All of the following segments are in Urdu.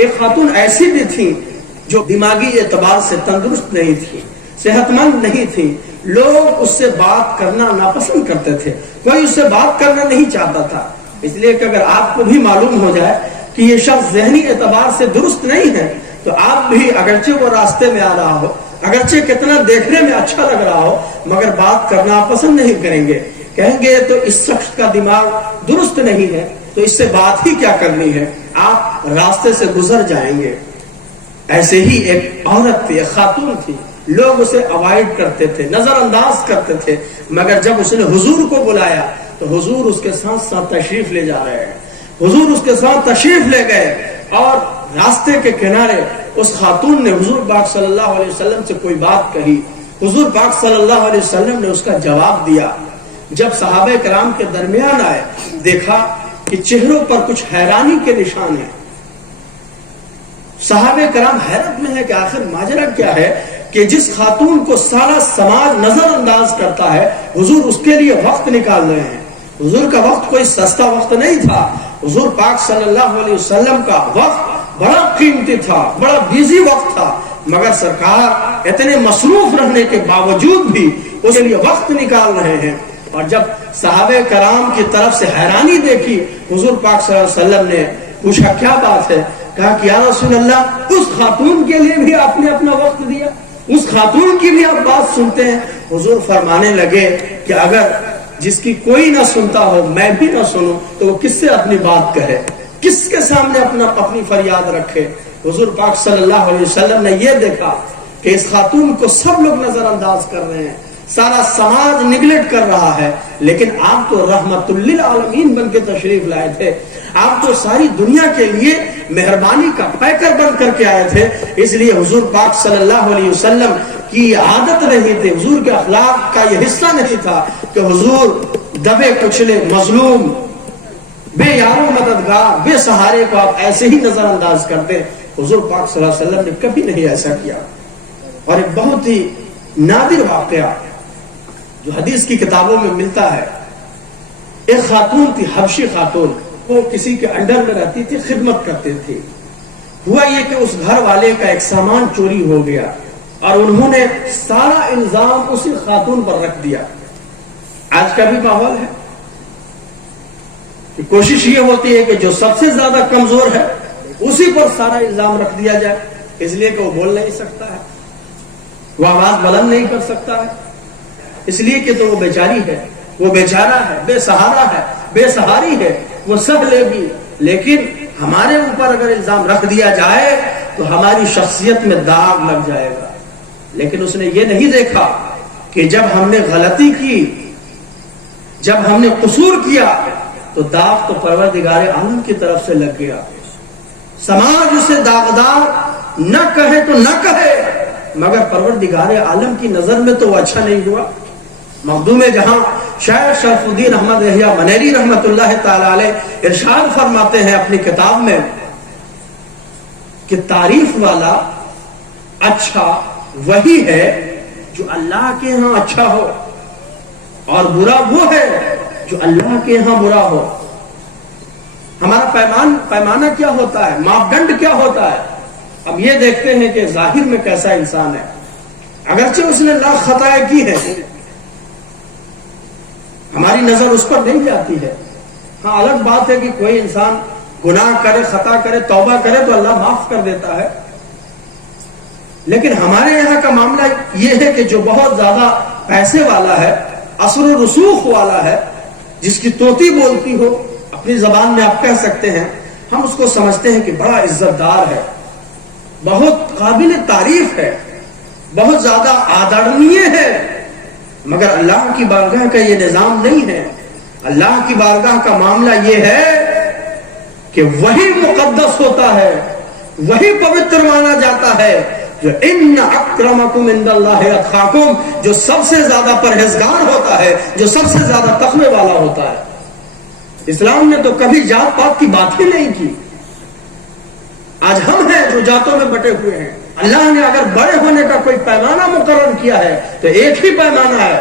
ایک خاتون ایسی بھی تھی جو دماغی اعتبار سے تندرست نہیں تھی، صحت مند نہیں تھی، لوگ اس سے بات کرنا ناپسند کرتے تھے، کوئی اس سے بات کرنا نہیں چاہتا تھا، اس لیے کہ اگر آپ کو بھی معلوم ہو جائے کہ یہ شخص ذہنی اعتبار سے درست نہیں ہے تو آپ بھی اگرچہ وہ راستے میں آ رہا ہو، اگرچہ کتنا دیکھنے میں اچھا لگ رہا ہو، مگر بات کرنا پسند نہیں کریں گے، کہیں گے تو اس شخص کا دماغ درست نہیں ہے تو اس سے بات ہی کیا کرنی ہے، آپ راستے سے گزر جائیں گے۔ ایسے ہی ایک عورت تھی، ایک خاتون تھی، لوگ اسے اوائڈ کرتے تھے، نظر انداز کرتے تھے، مگر جب اس نے حضور کو بلایا تو حضور اس کے ساتھ ساتھ تشریف لے جا رہے ہیں، حضور اس کے ساتھ تشریف لے گئے اور راستے کے کنارے اس خاتون نے حضور پاک صلی اللہ علیہ وسلم سے کوئی بات کہی، حضور پاک صلی اللہ علیہ وسلم نے اس کا جواب دیا۔ جب صحابہ کرام کے درمیان آئے، دیکھا کہ چہروں پر کچھ حیرانی کے نشان ہیں، صحابہ کرام حیرت میں ہے کہ آخر ماجرا کیا ہے کہ جس خاتون کو سارا سماج نظر انداز کرتا ہے حضور اس کے لیے وقت نکال رہے ہیں۔ حضور کا وقت کوئی سستا وقت نہیں تھا، حضور پاک صلی اللہ علیہ وسلم کا وقت بڑا قیمتی تھا، بڑا بیزی وقت تھا، مگر سرکار اتنے مصروف رہنے کے باوجود بھی اس کے لیے وقت نکال رہے ہیں۔ اور جب صحابہ کرام کی طرف سے حیرانی دیکھی، حضور پاک صلی اللہ علیہ وسلم نے پوچھا کیا بات ہے؟ کہا کہ یا رسول اللہ، اس خاتون کے لیے بھی آپ نے اپنا وقت دیا، اس خاتون کی بھی آپ بات سنتے ہیں؟ حضور فرمانے لگے کہ اگر جس کی کوئی نہ سنتا ہو، میں بھی نہ سنوں، تو وہ کس سے اپنی بات کہے، کس کے سامنے اپنی فریاد رکھے؟ حضور پاک صلی اللہ علیہ وسلم نے یہ دیکھا کہ اس خاتون کو سب لوگ نظر انداز کر رہے ہیں، سارا سماج نگلیکٹ کر رہا ہے، لیکن آپ تو رحمت للعالمین بن کے تشریف لائے تھے، آپ تو ساری دنیا کے لیے مہربانی کا پیکر بن کر کے آئے تھے، اس لیے حضور پاک صلی اللہ علیہ وسلم کی عادت نہیں تھی، حضور کے اخلاق کا یہ حصہ نہیں تھا کہ حضور دبے کچلے مظلوم بے یارو مددگار بے سہارے کو آپ ایسے ہی نظر انداز کرتے۔ حضور پاک صلی اللہ علیہ وسلم نے کبھی نہیں ایسا کیا۔ اور ایک بہت ہی نادر واقعہ جو حدیث کی کتابوں میں ملتا ہے، ایک خاتون تھی، حبشی خاتون، وہ کسی کے انڈر میں رہتی تھی، خدمت کرتی تھی۔ ہوا یہ کہ اس گھر والے کا ایک سامان چوری ہو گیا اور انہوں نے سارا الزام اسی خاتون پر رکھ دیا۔ آج کا بھی ماحول ہے کہ کوشش یہ ہوتی ہے کہ جو سب سے زیادہ کمزور ہے اسی پر سارا الزام رکھ دیا جائے، اس لیے کہ وہ بول نہیں سکتا ہے، وہ آواز بلند نہیں کر سکتا ہے، اس لیے کہ تو وہ بیچاری ہے، وہ بیچارہ ہے، بے سہارا ہے، بے سہاری ہے، وہ سب لے گی، لیکن ہمارے اوپر اگر الزام رکھ دیا جائے تو ہماری شخصیت میں داغ لگ جائے گا۔ لیکن اس نے یہ نہیں دیکھا کہ جب ہم نے غلطی کی، جب ہم نے قصور کیا تو داغ تو پروردگار عالم کی طرف سے لگ گیا۔ سماج اسے داغدار نہ کہے تو نہ کہے، مگر پروردگار عالم کی نظر میں تو وہ اچھا نہیں ہوا۔ مخدوم جہاں شیخ شرف الدین احمد یحییٰ منیری رحمت اللہ تعالی علیہ ارشاد فرماتے ہیں اپنی کتاب میں کہ تعریف والا اچھا وہی ہے جو اللہ کے ہاں اچھا ہو، اور برا وہ ہے جو اللہ کے ہاں برا ہو۔ ہمارا پیمانہ کیا ہوتا ہے، ماپدنڈ کیا ہوتا ہے؟ اب یہ دیکھتے ہیں کہ ظاہر میں کیسا انسان ہے، اگرچہ اس نے لاکھ خطائیں کی ہے، ہماری نظر اس پر نہیں جاتی ہے۔ ہاں الگ بات ہے کہ کوئی انسان گناہ کرے، خطا کرے، توبہ کرے تو اللہ معاف کر دیتا ہے، لیکن ہمارے یہاں کا معاملہ یہ ہے کہ جو بہت زیادہ پیسے والا ہے، اثر و رسوخ والا ہے، جس کی طوطی بولتی ہو، اپنی زبان میں آپ کہہ سکتے ہیں، ہم اس کو سمجھتے ہیں کہ بڑا عزت دار ہے، بہت قابل تعریف ہے، بہت زیادہ آدرنیہ ہے، مگر اللہ کی بارگاہ کا یہ نظام نہیں ہے۔ اللہ کی بارگاہ کا معاملہ یہ ہے کہ وہی مقدس ہوتا ہے، وہی پوتر مانا جاتا ہے جو ان اکرمکم عند اللہ اتقاکم، جو سب سے زیادہ پرہیزگار ہوتا ہے، جو سب سے زیادہ تقوی والا ہوتا ہے۔ اسلام نے تو کبھی ذات پات کی بات ہی نہیں کی۔ آج ہم ہیں جو ذاتوں میں بٹے ہوئے ہیں۔ اللہ نے اگر بڑے ہونے کا کوئی پیمانہ مقرر کیا ہے تو ایک ہی پیمانہ ہے،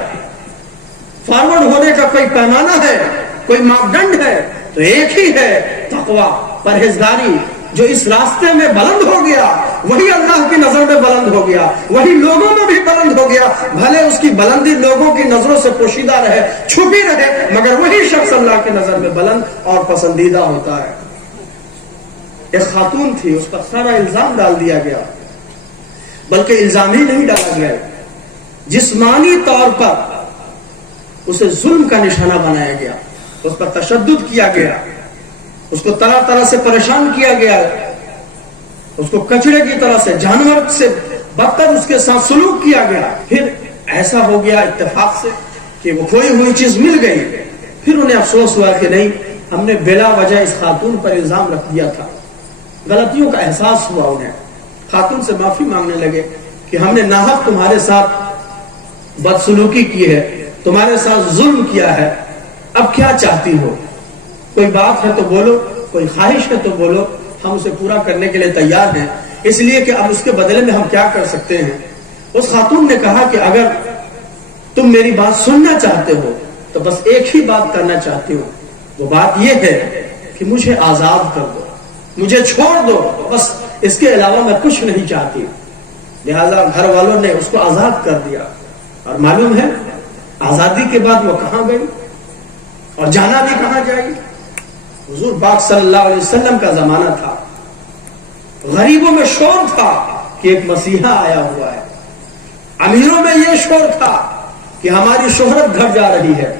فارورڈ ہونے کا کوئی پیمانہ ہے، کوئی ماپدنڈ ہے تو ایک ہی ہے، تقوی، پرہیزگاری، جو اس راستے میں بلند ہو گیا وہی اللہ کی نظر میں بلند ہو گیا, وہی لوگوں میں بھی بلند ہو گیا. بھلے اس کی بلندی لوگوں کی نظروں سے پوشیدہ رہے, چھپی رہے, مگر وہی شخص اللہ کی نظر میں بلند اور پسندیدہ ہوتا ہے. ایک خاتون تھی, اس پر سارا الزام ڈال دیا گیا, بلکہ الزام ہی نہیں ڈالا گیا, جسمانی طور پر اسے ظلم کا نشانہ بنایا گیا, اس پر تشدد کیا گیا, اس کو طرح طرح سے پریشان کیا گیا, اس کو کچڑے کی طرح سے, جانور سے بدتر اس کے ساتھ سلوک کیا گیا. پھر ایسا ہو گیا اتفاق سے کہ وہ کھوئی ہوئی چیز مل گئی. پھر انہیں افسوس ہوا کہ نہیں, ہم نے بلا وجہ اس خاتون پر الزام رکھ دیا تھا. غلطیوں کا احساس ہوا انہیں, خاتون سے معافی مانگنے لگے کہ ہم نے ناحق تمہارے ساتھ بدسلوکی کی ہے, تمہارے ساتھ ظلم کیا ہے, اب کیا چاہتی ہو؟ کوئی بات ہے تو بولو, کوئی خواہش ہے تو بولو, ہم اسے پورا کرنے کے لیے تیار ہیں, اس لیے کہ اب اس کے بدلے میں ہم کیا کر سکتے ہیں. اس خاتون نے کہا کہ اگر تم میری بات سننا چاہتے ہو تو بس ایک ہی بات کرنا چاہتی ہوں, وہ بات یہ ہے کہ مجھے آزاد کر دو, مجھے چھوڑ دو, بس اس کے علاوہ میں کچھ نہیں چاہتی. لہذا گھر والوں نے اس کو آزاد کر دیا. اور معلوم ہے آزادی کے بعد وہ کہاں گئی اور جانا بھی کہاں جائے گی. حضور پاک صلی اللہ علیہ وسلم کا زمانہ تھا, غریبوں میں شور تھا کہ ایک مسیحا آیا ہوا ہے, امیروں میں یہ شور تھا کہ ہماری شہرت گھٹ جا رہی ہے,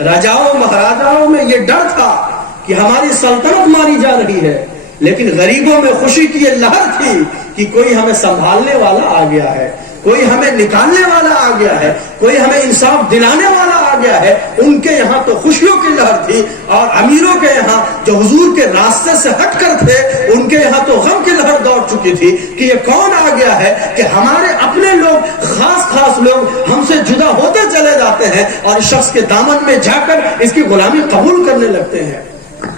راجاؤں مہاراجاؤں میں یہ ڈر تھا کہ ہماری سلطنت ماری جا رہی ہے, لیکن غریبوں میں خوشی کی یہ لہر تھی کہ کوئی ہمیں سنبھالنے والا آ گیا ہے, کوئی ہمیں نکالنے والا آ گیا ہے, کوئی ہمیں انصاف دلانے والا آ گیا ہے. ان کے یہاں تو خوشیوں کی لہر تھی, اور امیروں کے یہاں جو حضور کے راستے سے ہٹ کر تھے ان کے یہاں تو غم کی لہر دوڑ چکی تھی کہ یہ کون آ گیا ہے کہ ہمارے اپنے لوگ, خاص لوگ ہم سے جدا ہوتے چلے جاتے ہیں اور اس شخص کے دامن میں جا کر اس کی غلامی قبول کرنے لگتے ہیں.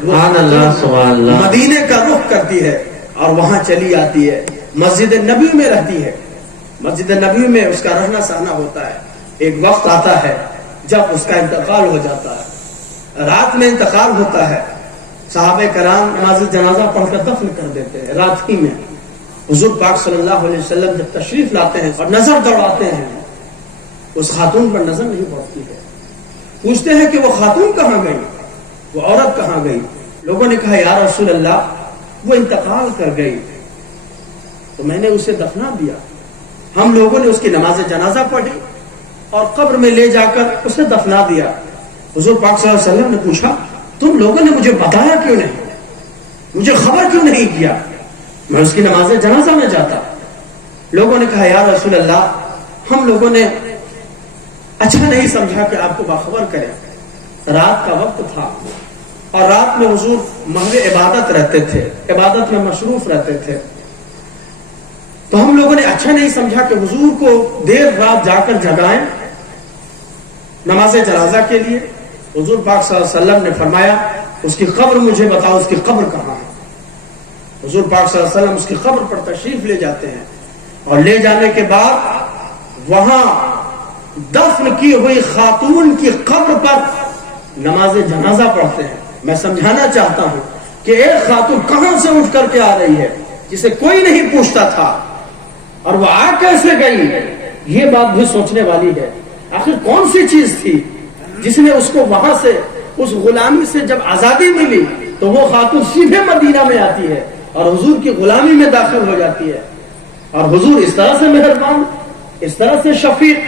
سبحان اللہ, سبحان اللہ. مدینے کا رخ کرتی ہے اور وہاں چلی آتی ہے, مسجد نبی میں رہتی ہے. مسجد نبی میں اس کا رہنا سہنا ہوتا ہے. ایک وقت آتا ہے جب اس کا انتقال ہو جاتا ہے, رات میں انتقال ہوتا ہے. صحابہ کرام نماز جنازہ پڑھ کر دفن کر دیتے ہیں رات ہی میں. حضور پاک صلی اللہ علیہ وسلم جب تشریف لاتے ہیں اور نظر دوڑاتے ہیں, اس خاتون پر نظر نہیں پڑتی ہے. پوچھتے ہیں کہ وہ خاتون کہاں گئی, وہ عورت کہاں گئی؟ لوگوں نے کہا یا رسول اللہ وہ انتقال کر گئی تو میں نے اسے دفنا دیا. ہم لوگوں نے اس کی نماز جنازہ پڑھی اور قبر میں لے جا کر اسے دفنا دیا. حضور پاک صلی اللہ علیہ وسلم نے پوچھا تم لوگوں نے مجھے بتایا کیوں نہیں, مجھے خبر کیوں نہیں کیا, میں اس کی نماز جنازہ میں جاتا. لوگوں نے کہا یا رسول اللہ ہم لوگوں نے اچھا نہیں سمجھا کہ آپ کو باخبر کریں, رات کا وقت تھا اور رات میں حضور محو عبادت رہتے تھے, عبادت میں مصروف رہتے تھے, تو ہم لوگوں نے اچھا نہیں سمجھا کہ حضور کو دیر رات جا کر جگائیں نماز جنازہ کے لیے. حضور پاک صلی اللہ علیہ وسلم نے فرمایا اس کی قبر مجھے بتاؤ, اس کی قبر کہاں ہے. حضور پاک صلی اللہ علیہ وسلم اس کی قبر پر تشریف لے جاتے ہیں اور لے جانے کے بعد وہاں دفن کی ہوئی خاتون کی قبر پر نماز جنازہ پڑھتے ہیں. میں سمجھانا چاہتا ہوں کہ ایک خاتون کہاں سے اٹھ کر کے آ رہی ہے جسے کوئی نہیں پوچھتا تھا, اور وہ آ کیسے گئی, یہ بات بھی سوچنے والی ہے. آخر کون سی چیز تھی جس نے اس کو وہاں سے, اس غلامی سے جب آزادی ملی تو وہ خاتون سیدھے مدینہ میں آتی ہے اور حضور کی غلامی میں داخل ہو جاتی ہے. اور حضور اس طرح سے مہربان, اس طرح سے شفیق,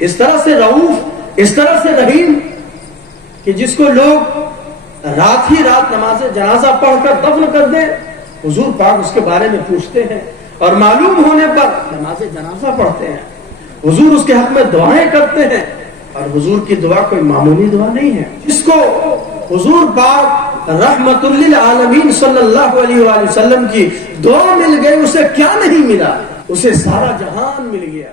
اس طرح سے رؤوف, اس طرح سے رحیم کہ جس کو لوگ رات ہی رات نماز جنازہ پڑھ کر دفن کر دیں, حضور پاک اس کے بارے میں پوچھتے ہیں اور معلوم ہونے پر نماز جنازہ پڑھتے ہیں. حضور اس کے حق میں دعائیں کرتے ہیں, اور حضور کی دعا کوئی معمولی دعا نہیں ہے. جس کو حضور پاک رحمت للعالمین صلی اللہ علیہ وآلہ وسلم کی دعا مل گئی, اسے کیا نہیں ملا, اسے سارا جہان مل گیا.